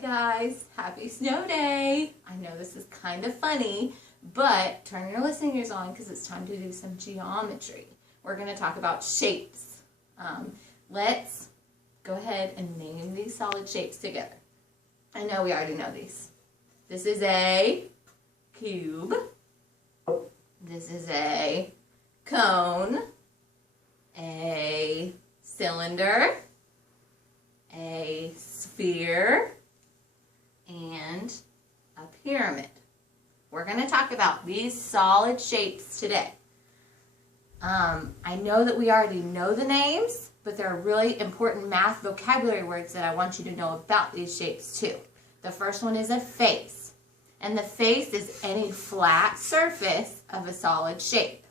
Hi guys, happy snow day. I know this is kind of funny, but turn your listening ears on because it's time to do some geometry. We're going to talk about shapes. Let's go ahead and name these solid shapes together. I know we already know these. This is a cube. This is a cone, a cylinder, a sphere, and a pyramid. We're going to talk about these solid shapes today. I know that we already know the names, but there are really important math vocabulary words that I want you to know about these shapes too. The first one is a face, and the face is any flat surface of a solid shape.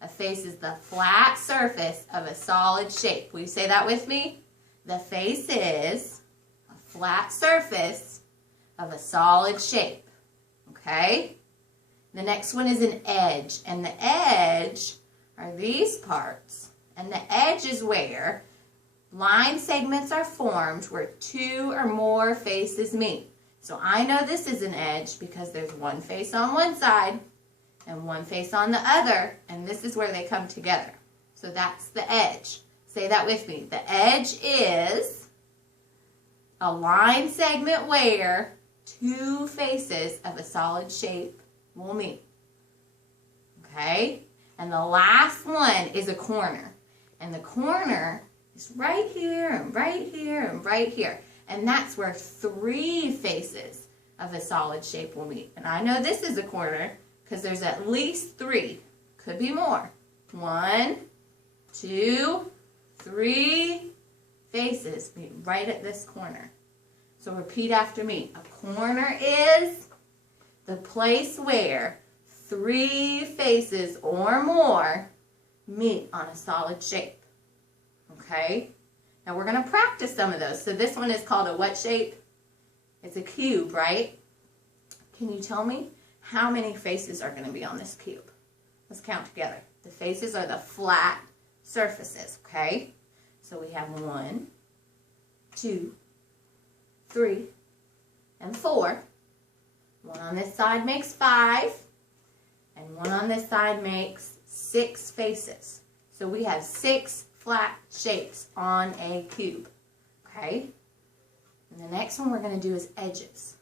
A face is the flat surface of a solid shape. Will you say that with me? The face is a flat surface of a solid shape. Okay? The next one is an edge, and the edge are these parts. And the edge is where line segments are formed where two or more faces meet. So I know this is an edge because there's one face on one side and one face on the other, and this is where they come together. So that's the edge. Say that with me. The edge is a line segment where two faces of a solid shape will meet. Okay? And the last one is a corner. And the corner is right here and right here and right here. And that's where three faces of a solid shape will meet. And I know this is a corner because there's at least three. Could be more. 1, 2, 3 faces meet right at this corner. So repeat after me. A corner is the place where three faces or more meet on a solid shape. Okay? Now we're going to practice some of those. So this one is called a what shape? It's a cube, right? Can you tell me how many faces are going to be on this cube? Let's count together. The faces are the flat surfaces, okay? So we have 1, 2, 3, and 4. One on this side makes 5, and one on this side makes 6 faces. So we have 6 flat shapes on a cube, okay? And the next one we're going to do is edges.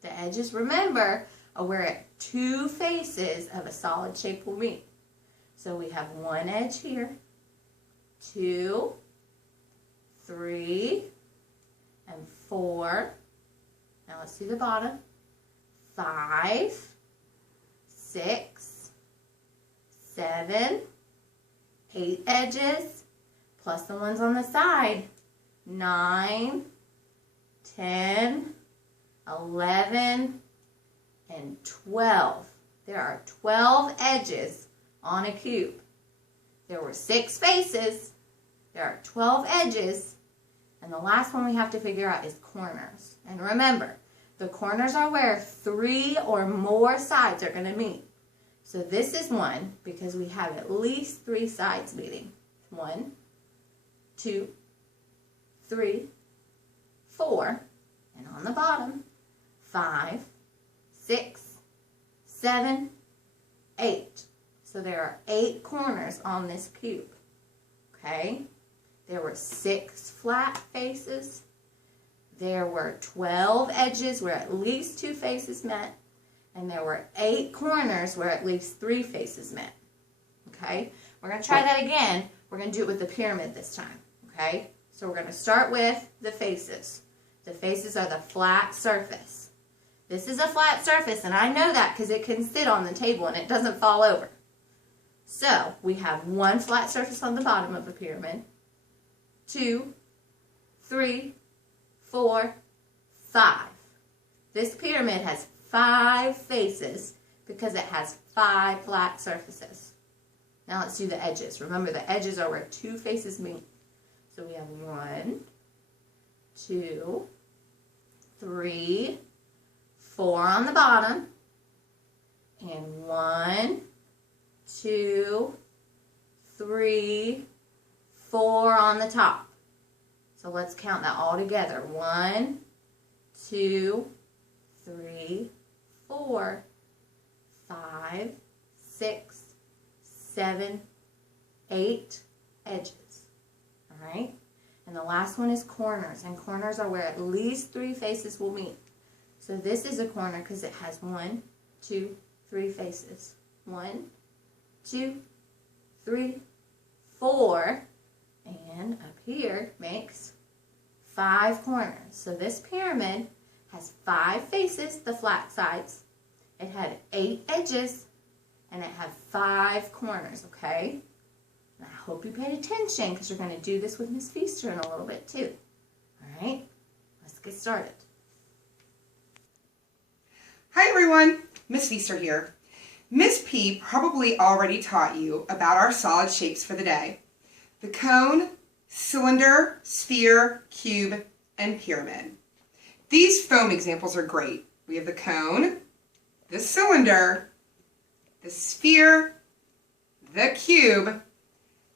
The edges, remember, are where two faces of a solid shape will meet. So we have one edge here, 2, 3, and 4. Now let's do the bottom. 5, 6, 7, 8 edges, plus the ones on the side. 9, 10, 11, and 12. There are 12 edges on a cube. There were 6 faces. There are 12 edges. And the last one we have to figure out is corners. And remember, the corners are where 3 or more sides are going to meet. So this is one because we have at least 3 sides meeting. 1, 2, 3, 4, and on the bottom, 5, 6, 7, 8. So there are 8 corners on this cube. Okay? There were 6 flat faces. There were 12 edges where at least 2 faces met. And there were 8 corners where at least 3 faces met. Okay? We're going to try that again. We're going to do it with the pyramid this time. Okay? So we're going to start with the faces. The faces are the flat surface. This is a flat surface, and I know that because it can sit on the table and it doesn't fall over. So we have one flat surface on the bottom of the pyramid. 2, 3, 4, 5. This pyramid has 5 faces because it has 5 flat surfaces. Now let's do the edges. Remember, the edges are where 2 faces meet. So we have 1, 2, 3, 4 on the bottom, and 1, 2, 3, 4 on the top. So let's count that all together. 1, 2, 3, 4, 5, 6, 7, 8 edges. All right? And the last one is corners. And corners are where at least 3 faces will meet. So this is a corner because it has 1, 2, 3 faces. 1, 2, 3, 4. And up here makes 5 corners. So this pyramid has 5 faces, the flat sides. It had 8 edges, and it had 5 corners, okay? And I hope you paid attention because you're going to do this with Miss Fichter in a little bit too. All right, let's get started. Hi everyone, Miss Fichter here. Miss P probably already taught you about our solid shapes for the day. The cone, cylinder, sphere, cube, and pyramid. These foam examples are great. We have the cone, the cylinder, the sphere, the cube,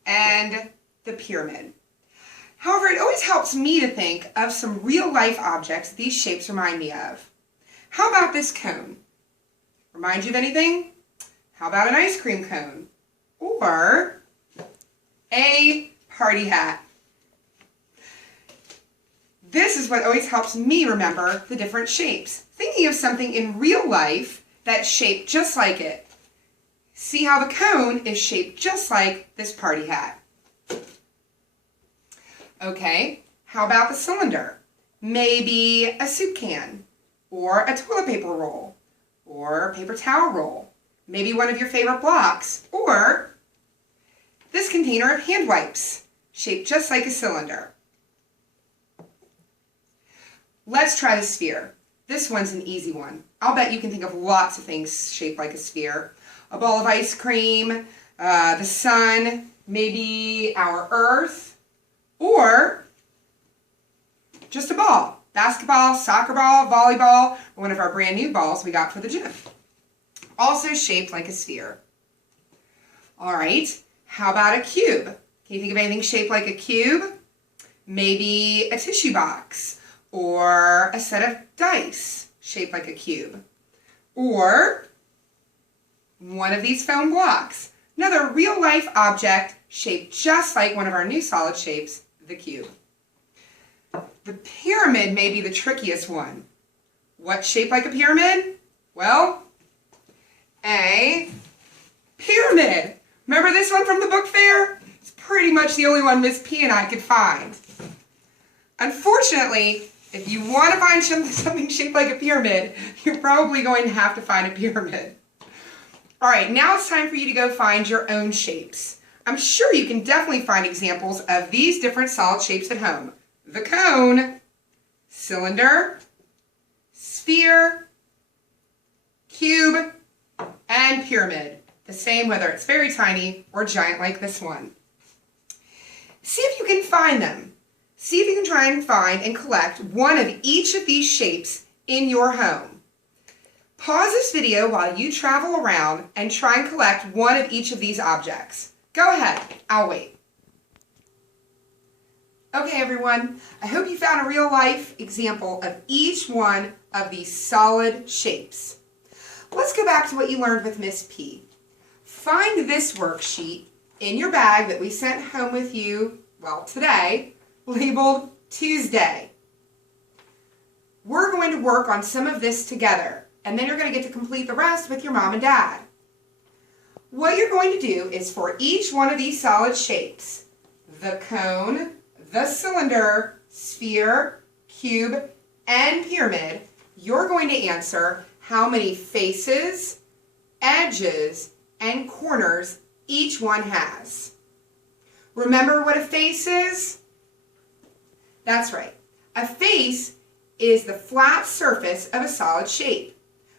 and the pyramid. However, it always helps me to think of some real-life objects these shapes remind me of. How about this cone? Remind you of anything? How about an ice cream cone? Or a party hat? This is what always helps me remember the different shapes. Thinking of something in real life that's shaped just like it. See how the cone is shaped just like this party hat. Okay, how about the cylinder? Maybe a soup can, or a toilet paper roll, or a paper towel roll. Maybe one of your favorite blocks, or this container of hand wipes, shaped just like a cylinder. Let's try the sphere. This one's an easy one. I'll bet you can think of lots of things shaped like a sphere. A ball of ice cream, the sun, maybe our earth, or just a ball. Basketball, soccer ball, volleyball, or one of our brand new balls we got for the gym. Also shaped like a sphere. All right, how about a cube? Can you think of anything shaped like a cube? Maybe a tissue box, or a set of dice shaped like a cube, or one of these foam blocks. Another real-life object shaped just like one of our new solid shapes, the cube. The pyramid may be the trickiest one. What's shaped like a pyramid? Well, a pyramid. Remember this one from the book fair? It's pretty much the only one Miss P and I could find. Unfortunately, if you want to find something shaped like a pyramid, you're probably going to have to find a pyramid. All right, now it's time for you to go find your own shapes. I'm sure you can definitely find examples of these different solid shapes at home. The cone, cylinder, sphere, cube, and pyramid. The same whether it's very tiny or giant like this one. See if you can find them. See if you can try and find and collect one of each of these shapes in your home. Pause this video while you travel around and try and collect one of each of these objects. Go ahead, I'll wait. Okay everyone, I hope you found a real-life example of each one of these solid shapes. Let's go back to what you learned with Miss P. Find this worksheet in your bag that we sent home with you, well, today, labeled Tuesday. We're going to work on some of this together, and then you're going to get to complete the rest with your mom and dad. What you're going to do is for each one of these solid shapes, the cone, the cylinder, sphere, cube, and pyramid, you're going to answer how many faces, edges, and corners each one has. Remember what a face is? That's right. A face is the flat surface of a solid shape.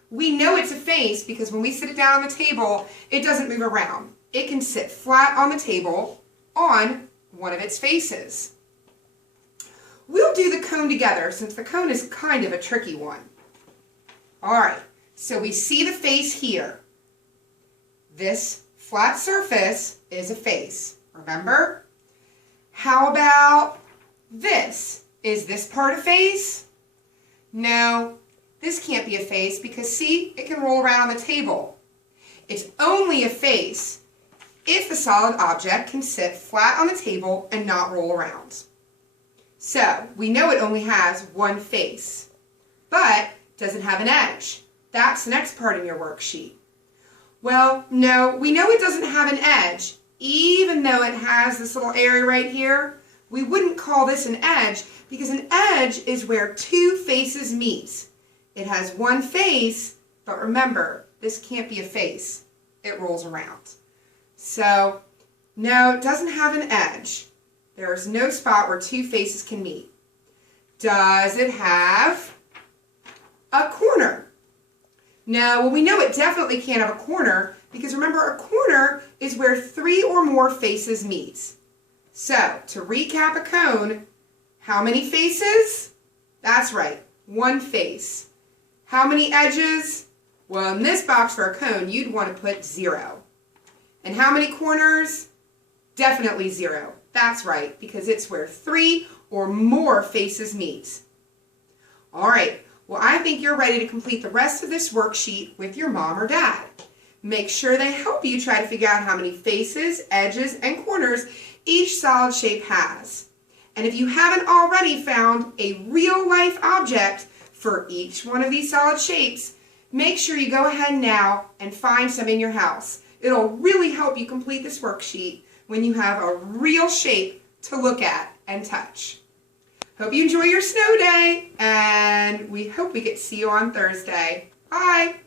We know it's a face because when we sit it down on the table, it doesn't move around. It can sit flat on the table on one of its faces. We'll do the cone together since the cone is kind of a tricky one. All right, so we see the face here. This flat surface is a face, remember? How about this? Is this part a face? No, this can't be a face because see, it can roll around on the table. It's only a face if the solid object can sit flat on the table and not roll around. So, we know it only has one face, but does it have an edge? That's the next part in your worksheet. Well, no, we know it doesn't have an edge, even though it has this little area right here. We wouldn't call this an edge because an edge is where two faces meet. It has one face, but remember, this can't be a face. It rolls around. So, no, it doesn't have an edge. There is no spot where two faces can meet. Does it have a corner? No, well, we know it definitely can't have a corner because remember, a corner is where three or more faces meet. So, to recap a cone, how many faces? That's right, one face. How many edges? Well, in this box for a cone, you'd want to put 0. And how many corners? Definitely 0. That's right, because it's where 3 or more faces meet. All right, well, I think you're ready to complete the rest of this worksheet with your mom or dad. Make sure they help you try to figure out how many faces, edges, and corners each solid shape has. And if you haven't already found a real-life object for each one of these solid shapes, make sure you go ahead now and find some in your house. It'll really help you complete this worksheet when you have a real shape to look at and touch. Hope you enjoy your snow day, and we hope we get to see you on Thursday. Bye!